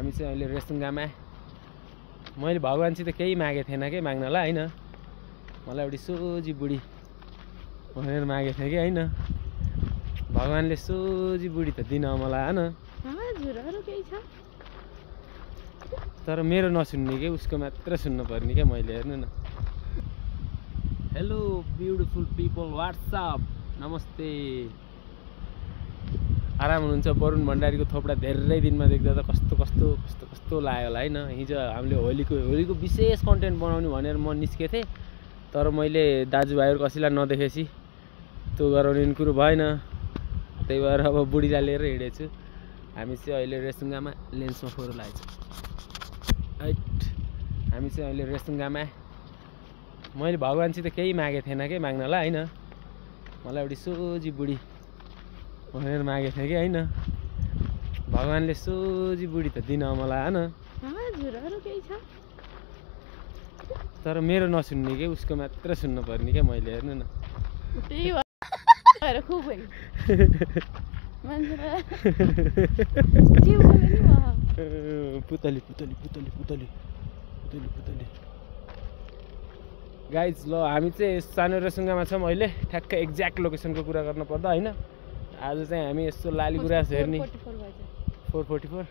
हामी चाहिँ अहिले रेसुङ्गामा मैले भगवानसित केही मागेको थिएन कि माग्नलाई हैन मलाई एउटी सोझी बुढी भनेर मागेको थिएँ कि हैन भगवानले सोझी बुढी त दिन मलाई हैन तर मेरो नसुन्ने के उसको मात्र सुन्न पर्ने के मैले हेर्नु न हेलो ब्युटिफुल पिपल व्हाट्सअप नमस्ते आराम हुनुहुन्छ वरुण भण्डारीको थोपडा धेरै दिनमा देख्दा त कस्तो लाग्यो होला हैन हिजो हामीले होलीको विशेष कन्टेन्ट बनाउने भनेर म निस्केको थिएँ तर मैले दाजुभाइहरु कसैलाई नदेखेपछि त्यो गराउने कुरो भएन त्यही भएर अब बुढीलाई लिएर हिँडेछु हामी चाहिँ अहिले रेसुङ्गामा लेन्समा फोटो लागेछ हामी चाहिँ अहिले रेसुङ्गामा मैले भगवानसित केही मागेको थिएन कि माग्नलाई हैन मलाई एउटी सोझी बुढी भनेर मागेको थिएँ कि हैन भगवानले सोझी बुढी त दिन मलाई हैन तर मेरो नसुन्ने के उसको मात्र सुन्न पर्ने के मैले हेर्नु न पुतली गाइज ल हामी चाहिँ सानो रेसुङ्गामा छौँ अहिले ठ्याक्क एक्ज्याक्ट लोकेसनको कुरा गर्न पर्दा हैन आज चाहिँ हामी यसो लालीगुराँस हेर्ने 444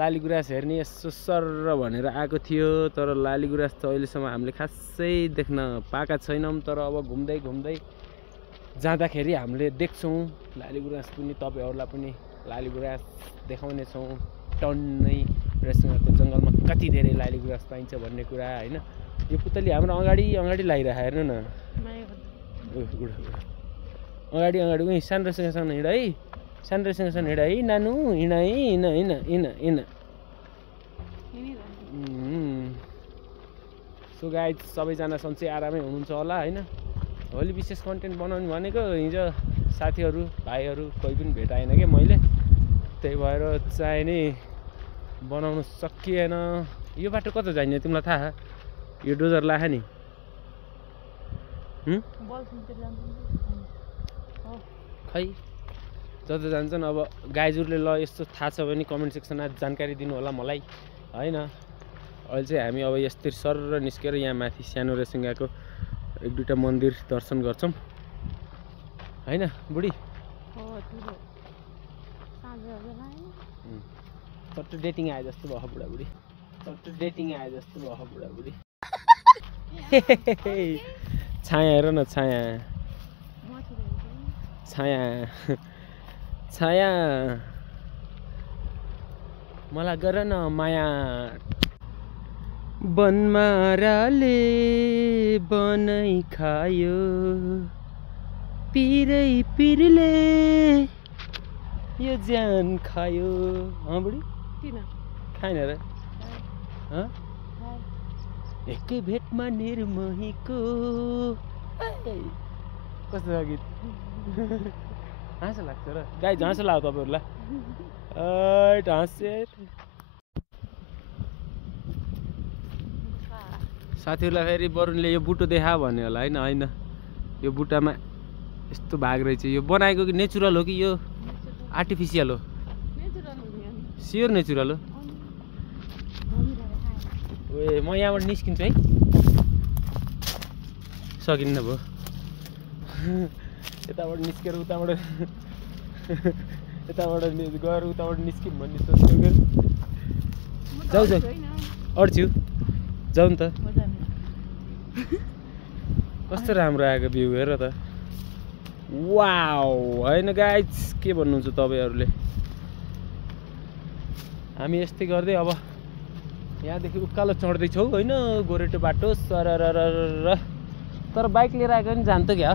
लालीगुराँस हेर्ने यसो सर भनेर आएको थियो तर लालीगुराँस त अहिलेसम्म हामीले खासै देख्न पाएका छैनौँ तर अब घुम्दै जाँदाखेरि हामीले देख्छौँ लालीगुराँस पनि तपाईहरुलाई पनि लालीगुराँस देखाउने छौँ टन्नै रेसुङ्गाको जङ्गलमा कति धेरै लालीगुराँस पाइन्छ भन्ने कुरा हैन यो पुतली हाम्रो अगाडि लागिरहेको हेर्नु न अगाडि उही सानो रेसुङ्गासँग हिँड है सानो रेसुङ्गासँग हिँड है नानु हिँड है सो गाइज सबैजना सन्चै आरामै हुनुहुन्छ होला हैन होली विशेष कन्टेन्ट बनाउनु भनेको हिजो साथीहरु भाइहरु कोही पनि भेटाएन के मैले त्यही भएर चाहिँ नि बनाउन सकिएन यो बाटो कता जाने तिमीलाई थाहा यो डोजर लाखा नि खै जता जान्छन् अब गाइजहरुले ल यस्तो थाहा छ भने कमेन्ट सेक्सनमा जानकारी दिनु होला मलाई हैन अहिले चाहिँ हामी अब यस्तै सर निस्केर यहाँ माथि सानो रेसुङ्गाको एक दुईटा मन्दिर दर्शन गर्छौं हैन बुढी चट्ट डेटिङ आए जस्तो भयो बुढाबुढी छाया हेर न छाया मलाई गर न माया बनमाराले बनाइ खायो पिरले यो ज्यान खायो बुढी किन खाइन र एकै भेटमा निर्मोहीको कस्तो छ गीत हाँसो लाग्छ र गाई हाँसो लाग्यो तपाईहरुलाई साथीहरुलाई फेरि वरुणले यो बुटो देखा भन्यो होला हैन यो बुटामा यस्तो भाग रहेछ यो बनाएको कि नेचुरल हो कि यो आर्टिफिसियल हो स्योर नेचुरल हो ओए म यहाँबाट निस्किन्छु है सकिन्न भयो यताबाट निस्केर उताबाट गएर उताबाट निस्किम भन्ने सोच्छु जाऊ अड्छु जाऊ नि त कस्तो राम्रो आएको भ्यू हेर त वाउ हैन गाइज के भन्नुहुन्छ तपाईहरुले हामी यस्तै गर्दै अब यहाँदेखि उकालो चढ्दैछौँ हैन गोरेटो बाटो सरररर तर बाइक लिएर आएको नि जान्छ क्या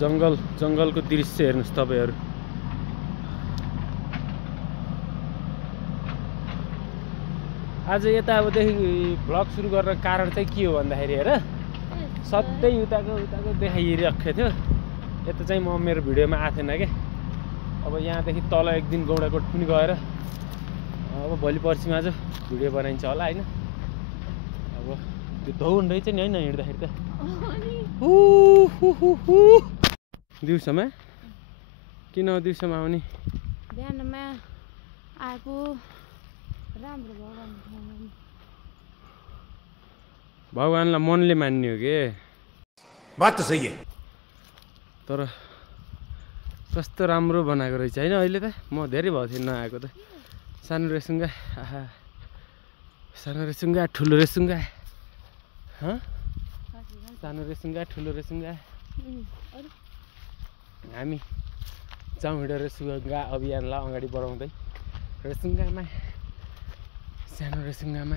जंगलको दृश्य हेर्नुस् तपाईहरु आज यता अबदेखि भ्लग सुरु गर्न कारण चाहिँ के हो भन्दाखेरि हेर सधैँ उताको देखाइरहेको थियो यता चाहिँ म मेरो भिडियोमा आएको थिएन के अब यहाँदेखि तल एक दिन गौडाकोट पनि गएर अब भोलि पर्सिमा चाहिँ भिडियो बनाइन्छ होला होइन। अब त्यो धौन रहेछ नि होइन हिँड्दाखेरि त दिउँसोमा किन दिउँसोमा आउने बिहानमा आएको राम्रो भगवान्लाई मनले मान्ने हो के बात त सही है तर कस्तो राम्रो बनाएको रहेछ होइन अहिले त म धेरै भएको थिएँ नआएको त सानो रेसुङ्गा आहा सानो रेसुङ्गा ठुलो रेसुङ्गा सानो रेसुङ्गा ठुलो रेसुङ्गा हामी जाउँ हिँडेर रेसुङ्गा अभियानलाई अगाडि बढाउँदै रेसुङ्गामा सानो रेसुङ्गामा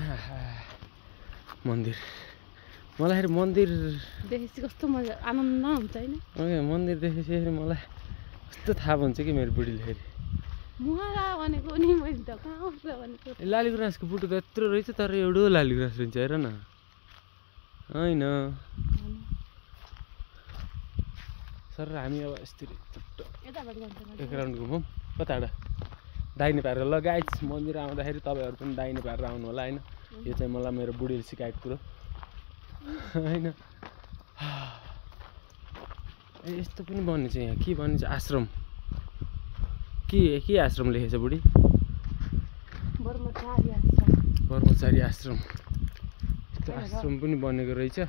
मन्दिर मलाई मन्दिर देखेपछि कस्तो मजा आनन्द हुन्छ होइन मन्दिर देखेपछि मलाई कस्तो थाहा हुन्छ कि मेरो बुढीले फेरि भनेको नि मैले त कहाँ आउँछ भनेको लालीगुराँसको बुटो त यत्रो रहेछ तर एउटो लालीगुराँस रहन्छ हेर न होइन सर हामी अब यस्तरी एक राउन्ड घुमौँ कताबाट दाहिने पारेर लगाइज मन्दिर आउँदाखेरि तपाईँहरू पनि दाहिने पारेर आउनु होला होइन यो चाहिँ मलाई मेरो बुढीले सिकाएको कुरो होइन यस्तो पनि बनिन्छ यहाँ के भनिन्छ आश्रम के आश्रम लेखेछ बुढी ब्रह्मचारी आश्रम यस्तो आश्रम पनि बनेको रहेछ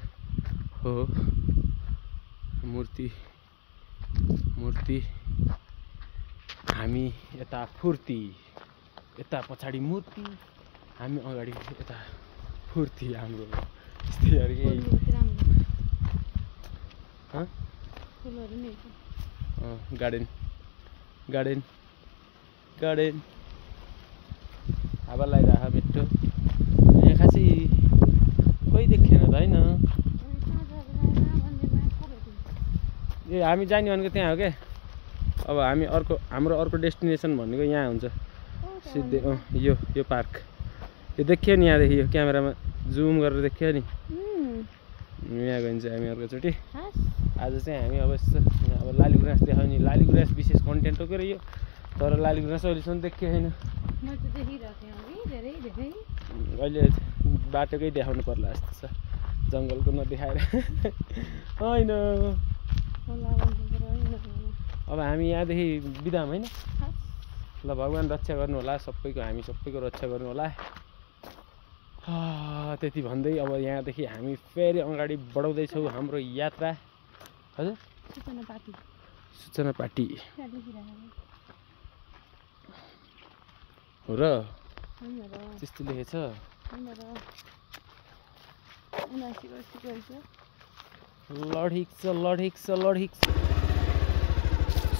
हो मूर्ति हामी यता फुर्ती यता पछाडि मूर्ति हामी अगाडि यता फुर्ती हाम्रो गार्डन हावा लगाइरह मिठो यहाँ खासै कोही देखेन त होइन ए हामी जाने भनेको त्यहाँ हो क्या अब हामी हाम्रो अर्को डेस्टिनेसन भनेको यहाँ हुन्छ सिधै यो पार्क यो देखियो नि यहाँदेखि यो क्यामेरामा जुम गरेर देखियो नि यहाँ गइन्छ हामी अर्कोचोटि आज चाहिँ हामी अब यस्तो अब लालीगुराँस देखाउने लालीगुराँस विशेष कन्टेन्ट हो के यो तर लालीगुराँस अहिलेसम्म देखियो छैन अहिले बाटोकै देखाउनु पर्ला जस्तो छ जङ्गलको नदेखाएर होइन अब हामी यहाँदेखि बिदा होइन ल भगवान् रक्षा गर्नु होला सबैको हामी सबैको रक्षा गर्नु होला त्यति भन्दै अब यहाँदेखि हामी फेरि अगाडि बढाउँदैछौँ हाम्रो यात्रा हजुर सूचना पार्टी हो र त्यस्तो लेखेछ लडिक छ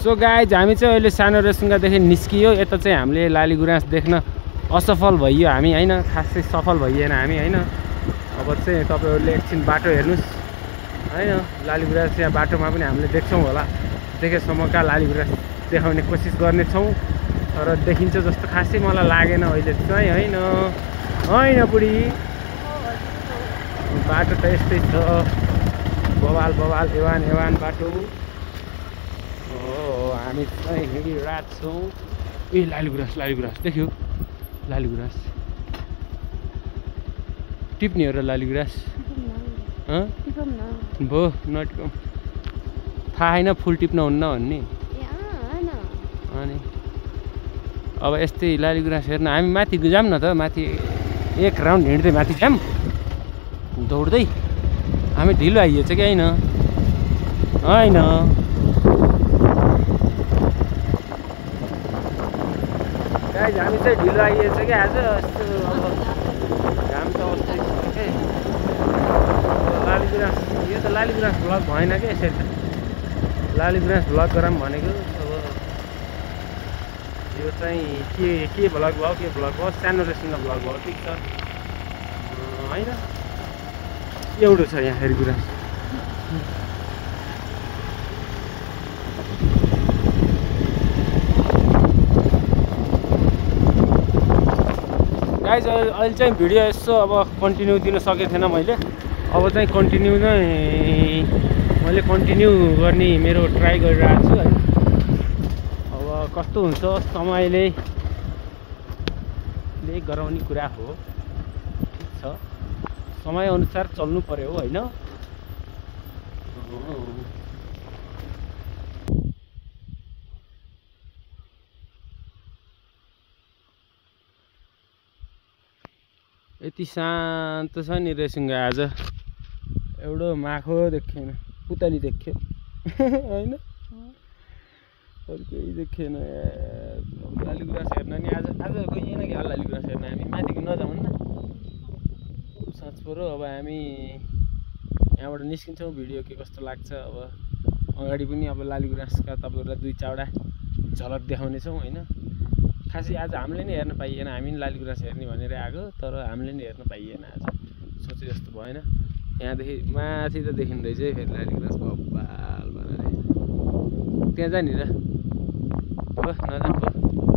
सो गाइज हामी चाहिँ अहिले सानो रेसुङ्गादेखि निस्कियो यता चाहिँ हामीले लालीगुराँस देख्न असफल भइयो हामी होइन खासै सफल भइएन हामी होइन अब चाहिँ तपाईँहरूले एकछिन बाटो हेर्नुहोस् होइन लालीगुराँस यहाँ बाटोमा पनि हामीले देख्छौँ होला देखेसम्मका लालीगुराँस देखाउने कोसिस गर्नेछौँ तर देखिन्छ जस्तो खासै मलाई लागेन अहिले चाहिँ होइन बुढी बाटो त यस्तै छ बवाल एवान बाटो हामी चाहिँ हिँडिरहेको छौँ ए लालीगुराँस देख्यो लालीगुराँस टिप्ने हो र लालीगुराँस भो नटिपौँ थाहा छैन फुल टिप्न हुन्न भन्ने अनि अब यस्तै लालीगुराँस हेर्न हामी माथि जाऊँ न त माथि एक राउन्ड हिँड्दै माथि जाऊँ दौड्दै हामी ढिलो आइएछ कि होइन गाइज हामी चाहिँ ढिलो आइएछ कि आज यस्तो अब घाम त अवस्थै छ के लालीगुराँस यो त लालीगुराँस भ्लग भएन क्या यसरी त लालीगुराँस भ्लग गरौँ भनेको अब यो चाहिँ के भ्लग भयो सानो रेसुङ्गा भ्लग भयो ठिक छ होइन एउटा छ यहाँ फेरि गुराँस गाइज अहिले चाहिँ भिडियो यसो अब कन्टिन्यू दिन सकेको थिएन मैले अब चाहिँ कन्टिन्यू गर्ने मेरो ट्राई गरिरहेको छु है अब कस्तो हुन्छ समयले आफूले गराउने कुरा हो, ठिक छ, समयअनुसार चल्नु पर्यो होइन। यति शान्त छ नि रेसुङ्गा आज, एउटा माखो देखेन, पुतली देख्यो होइन, अरू केही देखेन यार। लालीगुराँस हेर्न नि आज गइएन क्या लालीगुराँस हेर्न, हामी माथिको नजाउँ न साँच पऱ्यो। अब हामी यहाँबाट निस्किन्छौँ, भिडियो के कस्तो लाग्छ अब अगाडि पनि अब लालीगुराँसका तपाईँहरूलाई 2-4वटा झलक देखाउनेछौँ होइन। खासै आज हामीले नै हेर्न पाइएन, हामी लालीगुराँस हेर्ने भनेर आएको, तर हामीले नै हेर्न पाइएन आज, सोचे जस्तो भएन। यहाँदेखि माथि त देखिँदैछ है फेरि लालीगुराँस कपाल बनाएर, त्यहाँ जाने र नजाउँ